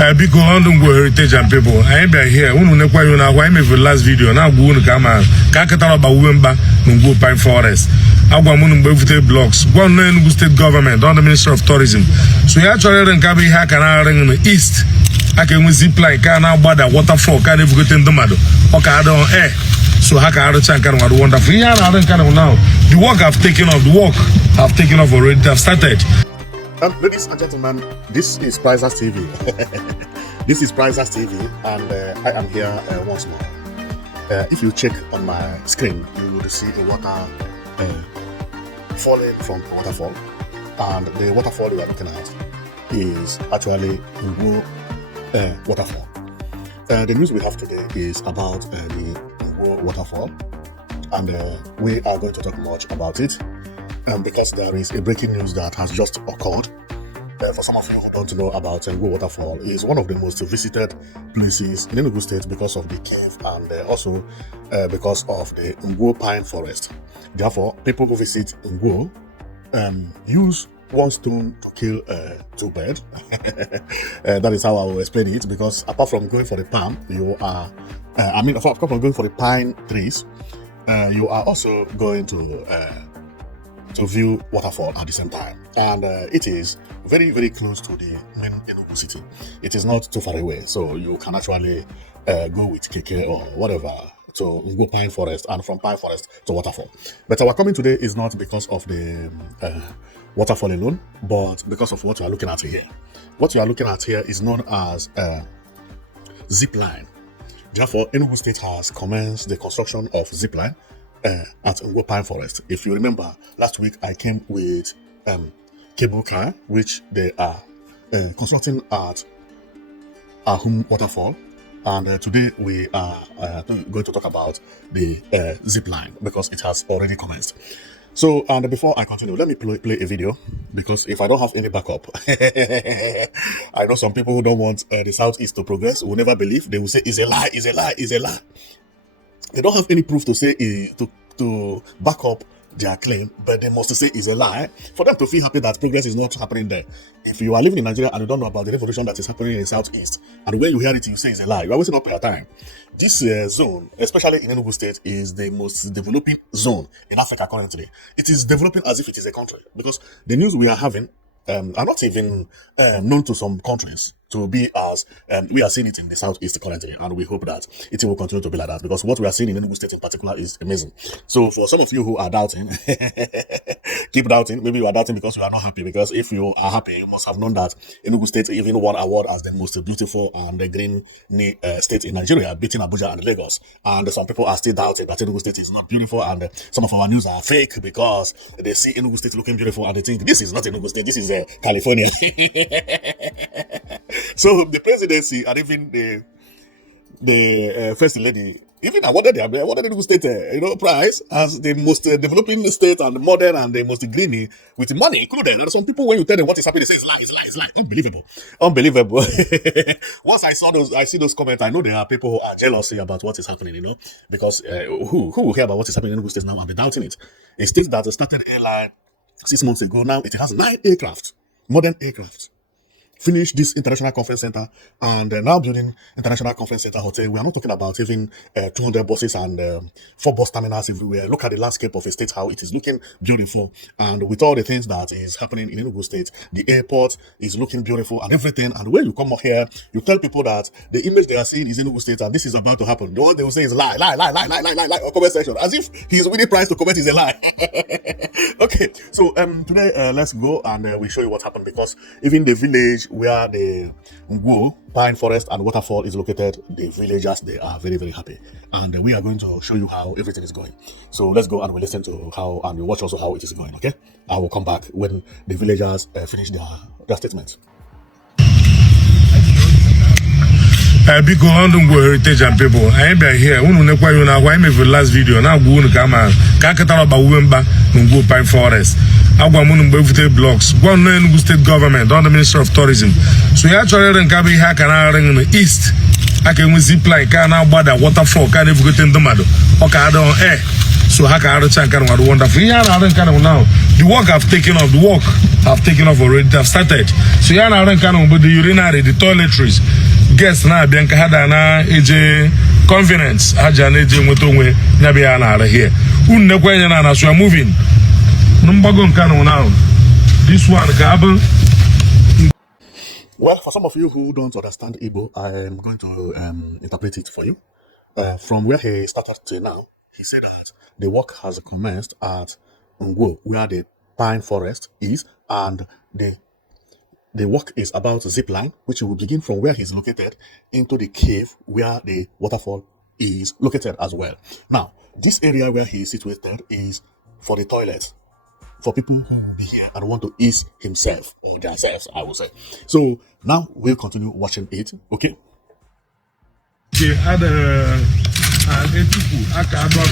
Biko Ngwo heritage and people. I ain't been here. Unu nekwa you na why me for last video. Na gwu unu kama ka ketara ba uwemba Ngwo Pine Forest. Agwa munu mbe blocks. Gwa no Enugu state government on the Ministry of Tourism. So ya chore ren ka be ha kana ren in the east. Aka enwe Zipline ka na Ngwo Waterfall ka na efugote ndumado. Oka adon so how can I kind of wonderful? Yeah, I don't kind of now. The work have taken off. Already. I've started. Ladies and gentlemen, this is Prizers TV. This is Prizers TV, and I am here once more. If you check on my screen, you will see the water falling from the waterfall, and the waterfall we are looking at is actually Ngwo Waterfall. The news we have today is about the Ngwo Waterfall, and we are going to talk much about it. Because there is a breaking news that has just occurred. For some of you who don't know about Ngwo Waterfall, is one of the most visited places in Enugu State because of the cave and also because of the Ngwo Pine Forest. Therefore, people who visit Ngwo use one stone to kill two birds. That is how I will explain it, because apart from going for the palm, you are, apart from going for the pine trees, you are also going to view waterfall at the same time, and it is very, very close to the main Enugu city. It is not too far away, so you can actually go with KK or whatever to Ngwo Pine Forest, and from Pine Forest to waterfall. But our coming today is not because of the waterfall alone, but because of what you are looking at here. What you are looking at here is known as Zipline. Therefore, Enugu State has commenced the construction of Zipline at Ngwo Pine Forest. If you remember, last week I came with cable car, which they are constructing at Ngwo Waterfall, and today we are going to talk about the Zipline because it has already commenced. So, and before I continue, let me play a video, because if I don't have any backup, I know some people who don't want the Southeast to progress will never believe. They will say, "It's a lie, it's a lie, it's a lie." They don't have any proof to say to back up their claim, but they must say it's a lie for them to feel happy that progress is not happening there. If you are living in Nigeria and you don't know about the revolution that is happening in the Southeast, and when you hear it, you say it's a lie, you are wasting up your time. This zone, especially in Enugu State, is the most developing zone in Africa currently. It is developing as if it is a country, because the news we are having are not even known to some countries to be as we are seeing it in the Southeast currently, and we hope that it will continue to be like that, because what we are seeing in Enugu State in particular is amazing. So for some of you who are doubting, keep doubting. Maybe you are doubting because you are not happy, because if you are happy, you must have known that Enugu State even won award as the most beautiful and green state in Nigeria, beating Abuja and Lagos. And some people are still doubting that Enugu State is not beautiful, and some of our news are fake because they see Enugu State looking beautiful and they think this is not Enugu State, this is California. So the presidency and even the first lady even awarded the Enugu State prize as the most developing state and modern and the most greeny, with money included. There are some people, when you tell them what is happening, they say it's lie. Unbelievable. Once I see those comments, I know there are people who are jealous about what is happening, because who will hear about what is happening in Enugu State now and be doubting it? A state that started airline 6 months ago, now it has 9 aircraft, modern aircraft. Finish this international conference center, and now building international conference center hotel. We are not talking about even 200 buses and 4 bus terminals everywhere. Look at the landscape of a state, how it is looking beautiful, and with all the things that is happening in Enugu State, the airport is looking beautiful and everything. And when you come up here, you tell people that the image they are seeing is Enugu State and this is about to happen. What they will say is lie on comment section, as if he's winning prize to comment is a lie. Okay, so today let's go and we show you what happened, because even the village where the Ngwo Pine Forest and Waterfall is located, the villagers, they are very, very happy, and we are going to show you how everything is going. So let's go and we listen to how, and we watch also how it is going. Okay, I will come back when the villagers finish their statements. Biko Ngwo heritage and people. I ain't been here. Unu nekwa you na why me for last video. Na gwu unu kama ka ketara ba uwemba Ngwo Pine Forest. Agwa munu mbe blocks. Gwa no Enugu state government on the Ministry of Tourism. So ya chore ren ka be ha kana ren in the east. Aka enwe Zipline ka na Ngwo Waterfall ka na efugote ndumado. Oka adon so how can I kind of wonderful? Yeah, I don't kind of now. The work have taken off. The work have taken off already. They have started. So you are the urinary, the toiletries. Guests na bianca had an AJ convenience. Ajan AJ Motongwe, Nabiana here. Unnequena, so we are moving. Numbagon Kano now. This one, Gabel. Well, for some of you who don't understand Igbo, I am going to interpret it for you. From where he started to now, he said that the work has commenced at Ngwo, where the pine forest is, and the work is about Zipline, which will begin from where he's located into the cave where the waterfall is located as well. Now, this area where he is situated is for the toilet, for people who will be here and want to ease himself or themselves, I will say. So now we'll continue watching it, okay? They had a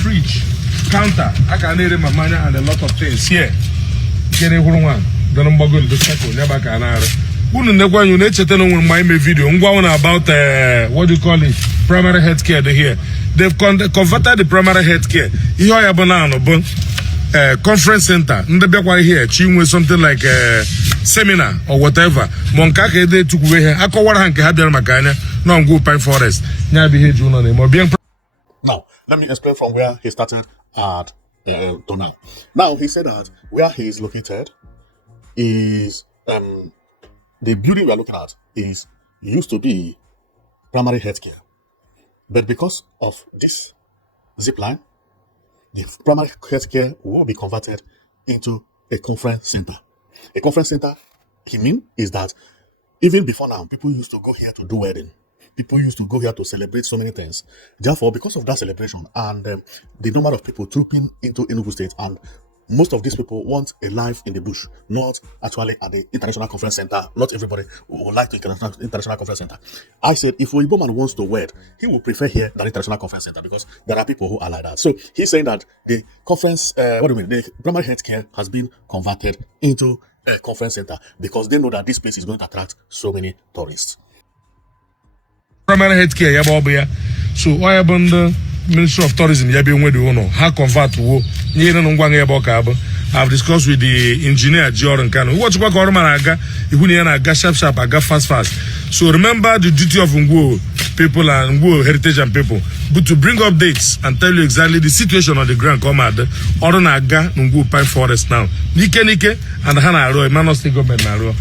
fridge, counter, I can need my money and a lot of things here. Get a one, the number going to circle, never can. Wouldn't never you nature tell on my video about what do you call it? Primary health care here. They've converted the primary health care. Here I banana conference center here with something like a seminar or whatever monkake they took away here akọwara ha nke ha bịara maka anya na Ngwo Pine Forest nya bi he ju no na mo bien. Now let me explain from where he started at to now. Now he said that where he is located is the building we are looking at is used to be primary health care, but because of this zipline, the primary health care will be converted into a conference center. A conference center, he mean, is that even before now, people used to go here to do wedding. People used to go here to celebrate so many things. Therefore, because of that celebration and the number of people trooping into Enugu State, and most of these people want a life in the bush, not actually at the International Conference Center. Not everybody would like to International Conference Center. I said, if a man wants to wed, he will prefer here than International Conference Center because there are people who are like that. So he's saying that the conference, the primary health care has been converted into a conference center because they know that this place is going to attract so many tourists. Primary health care, yeah, so why about the Ministry of Tourism? Yeah, be how convert wo. I've discussed with the engineer Jordan Kano. What's what aga sharp aga fast. So remember the duty of Ngwo people and Ngwo heritage and people, but to bring updates and tell you exactly the situation on the ground. Come at aga Ngwo Pine Forest now. Nike and Hana Ro, Emmanuel State Government Naro.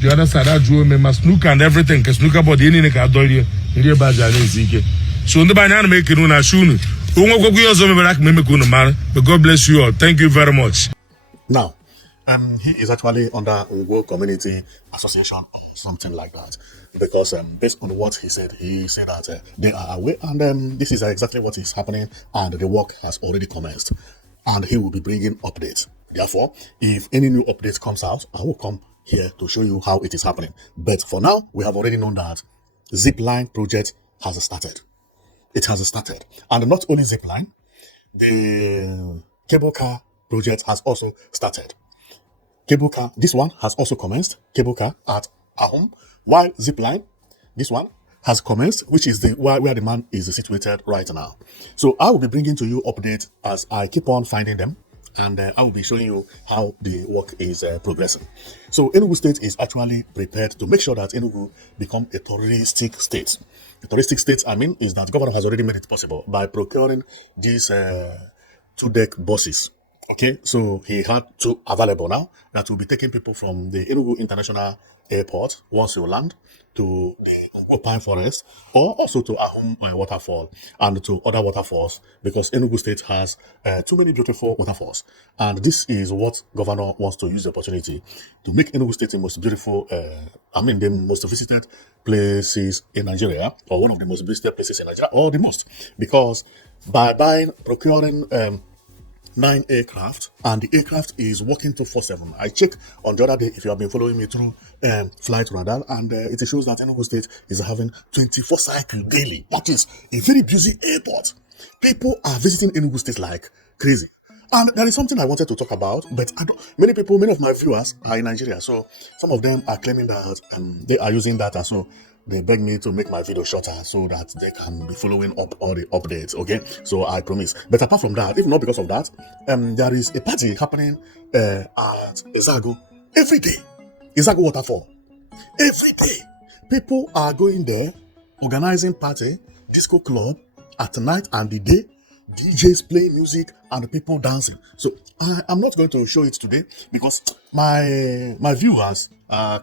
The other side I drew me snooker and everything, because snooker body in a dory, near Bajan. So the banana making una soon. But God bless you all. Thank you very much. Now, he is actually under Ngwo Community Association or something like that. Because based on what he said that they are aware and this is exactly what is happening and the work has already commenced. And he will be bringing updates. Therefore, if any new updates comes out, I will come here to show you how it is happening. But for now, we have already known that Zipline project has started. It has started. And not only Zipline, the cable car project has also started. Cable car, this one has also commenced, cable car at Ahum, while Zipline, this one has commenced, which is where the man is situated right now. So I will be bringing to you updates as I keep on finding them, and I will be showing you how the work is progressing. So Enugu State is actually prepared to make sure that Enugu become a touristic state. The touristic state, I mean, is that government has already made it possible by procuring these 2-deck buses. Okay, so he had 2 available now that will be taking people from the Enugu International Airport once you land to the Ngwo Pine Forest, or also to Ahum Waterfall and to other waterfalls, because Enugu State has too many beautiful waterfalls. And this is what governor wants to use the opportunity to make Enugu State the most beautiful, the most visited places in Nigeria, or one of the most visited places in Nigeria, or the most, because by procuring 9 aircraft, and the aircraft is working 24/7. I checked on the other day, if you have been following me through Flight Radar, and it shows that Enugu State is having 24 cycles daily. That is a very busy airport. People are visiting Enugu State like crazy. And there is something I wanted to talk about, but many of my viewers are in Nigeria, so some of them are claiming that they are using data. So they beg me to make my video shorter so that they can be following up all the updates. Okay, so I promise. But apart from that, if not because of that, there is a party happening at Zago every day. Zago Waterfall every day. People are going there, organizing party, disco club at night and the day. DJs playing music and people dancing. So I'm not going to show it today because my viewers,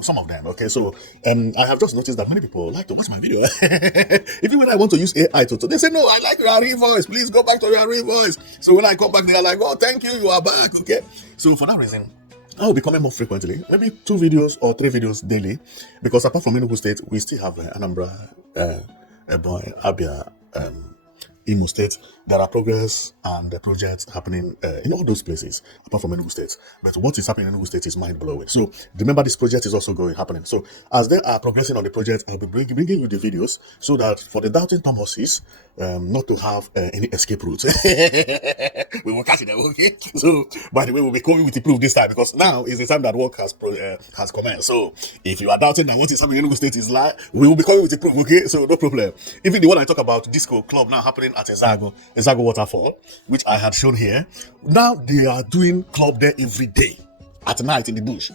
some of them, okay, so I have just noticed that many people like to watch my video. Even when I want to use AI to they say, no, I like your real voice, please go back to your real voice. So when I come back, they're like, oh, thank you, you are back. Okay, so for that reason, I will be coming more frequently, maybe 2 videos or 3 videos daily, because apart from Enugu State, we still have Anambra, Ebonyi, Abia, Imo State. There are progress and projects happening in all those places, apart from Enugu State. But what is happening in Enugu State is mind-blowing. So remember, this project is also happening. So as they are progressing on the project, I'll be bringing you the videos so that for the doubting Thomases, not to have any escape route. We will catch them, okay? So, by the way, we'll be coming with the proof this time because now is the time that work has commenced. So if you are doubting that what is happening in Enugu State is lie, we will be coming with the proof, okay? So no problem. Even the one I talk about, disco club now happening at Zago Waterfall, which I had shown here. Now they are doing club there every day at night in the bush.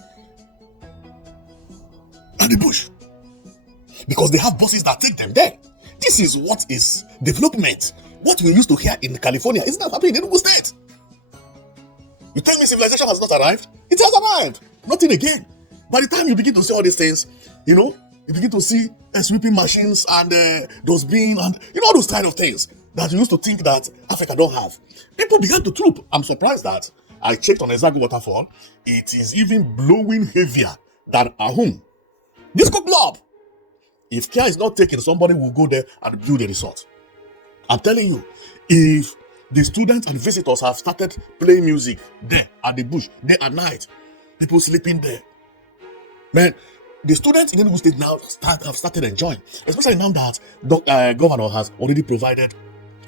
At the bush. Because they have buses that take them there. This is what is development. What we used to hear in California is not happening in Enugu State. You tell me civilization has not arrived? It has arrived. Nothing again. By the time you begin to see all these things, you begin to see sweeping machines and those being and all those kind of things that you used to think that Africa don't have. People began to troop. I'm surprised that I checked on Zago Waterfall. It is even blowing heavier than Ahum. Disco club. If care is not taken, somebody will go there and build a resort. I'm telling you, if the students and visitors have started playing music there at the bush, day and night, people sleeping there. Man, the students in Enugu State now have started enjoying, especially now that the governor has already provided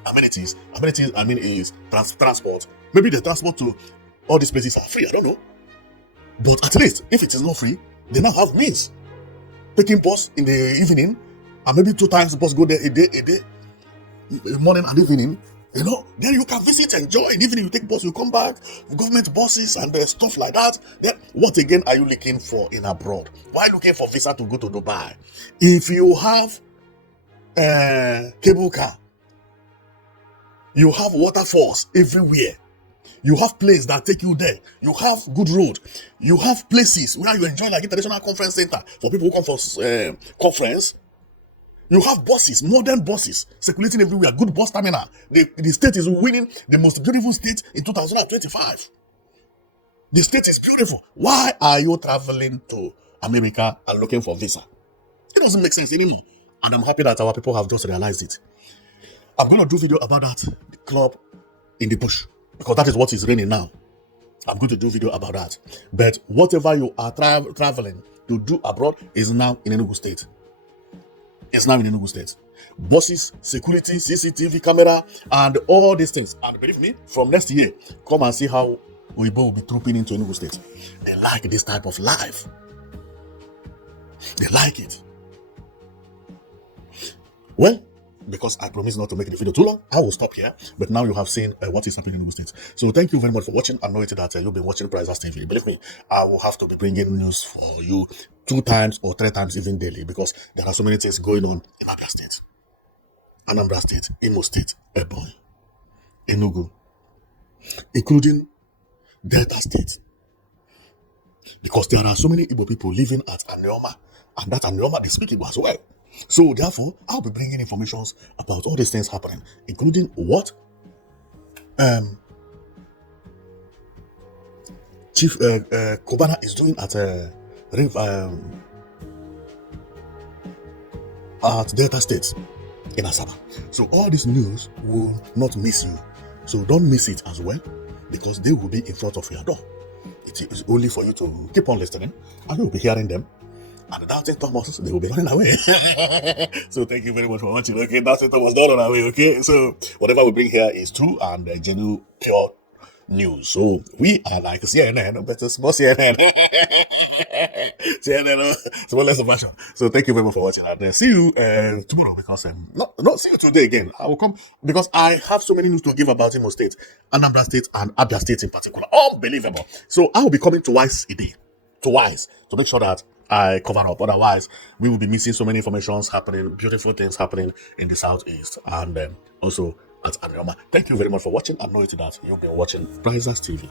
amenities. Amenities, I mean, is transport. Maybe the transport to all these places are free, I don't know. But at least, if it is not free, they now have means. Taking bus in the evening, and maybe 2 times the bus go there a day, morning and evening, then you can visit, enjoy. In the evening, you take bus, you come back, government buses and stuff like that. Then, what again are you looking for in abroad? Why looking for visa to go to Dubai? If you have cable car, you have waterfalls everywhere. You have places that take you there. You have good road. You have places where you enjoy like international conference center for people who come for conference. You have buses, modern buses circulating everywhere. Good bus terminal. The state is winning the most beautiful state in 2025. The state is beautiful. Why are you traveling to America and looking for visa? It doesn't make sense anymore. And I'm happy that our people have just realized it. I'm going to do a video about that, the club in the bush, because that is what is raining now. I'm going to do a video about that. But whatever you are traveling to do abroad is now in Enugu State. It's now in Enugu State. Buses, security, CCTV camera, and all these things. And believe me, from next year, come and see how Oyibo will be trooping into Enugu State. They like this type of life. They like it. Well, because I promised not to make the video too long, I will stop here. But now you have seen what is happening in Enugu State. So thank you very much for watching. I know it that you've been watching Prices TV. Believe me, I will have to be bringing news for you 2 times or 3 times even daily, because there are so many things going on in Abia State, Anambra State, Imo State, Ebonyi, Enugu, including Delta State. Because there are so many Igbo people living at Anioma, and that Anioma they speak Igbo as well. So therefore, I'll be bringing information about all these things happening, including what Chief Kobana is doing at Delta State in Asaba. So all this news will not miss you. So don't miss it as well, because they will be in front of your door. It is only for you to keep on listening, and you'll be hearing them. And the Doubting Thomas, they will be running away. So thank you very much for watching. Okay, Doubting Thomas don't run away. Okay, so whatever we bring here is true and genuine, pure news. So we are like CNN, but a small CNN. CNN, small less version. So thank you very much for watching, and see you tomorrow, because not see you today again. I will come because I have so many news to give about Imo State, Anambra State, and Abia State in particular. Unbelievable. So I will be coming twice a day, twice, to make sure that I cover up. Otherwise, we will be missing so many informations happening, beautiful things happening in the southeast, and also at Adriama. Thank you very much for watching. I know it that you've been watching Prizers TV.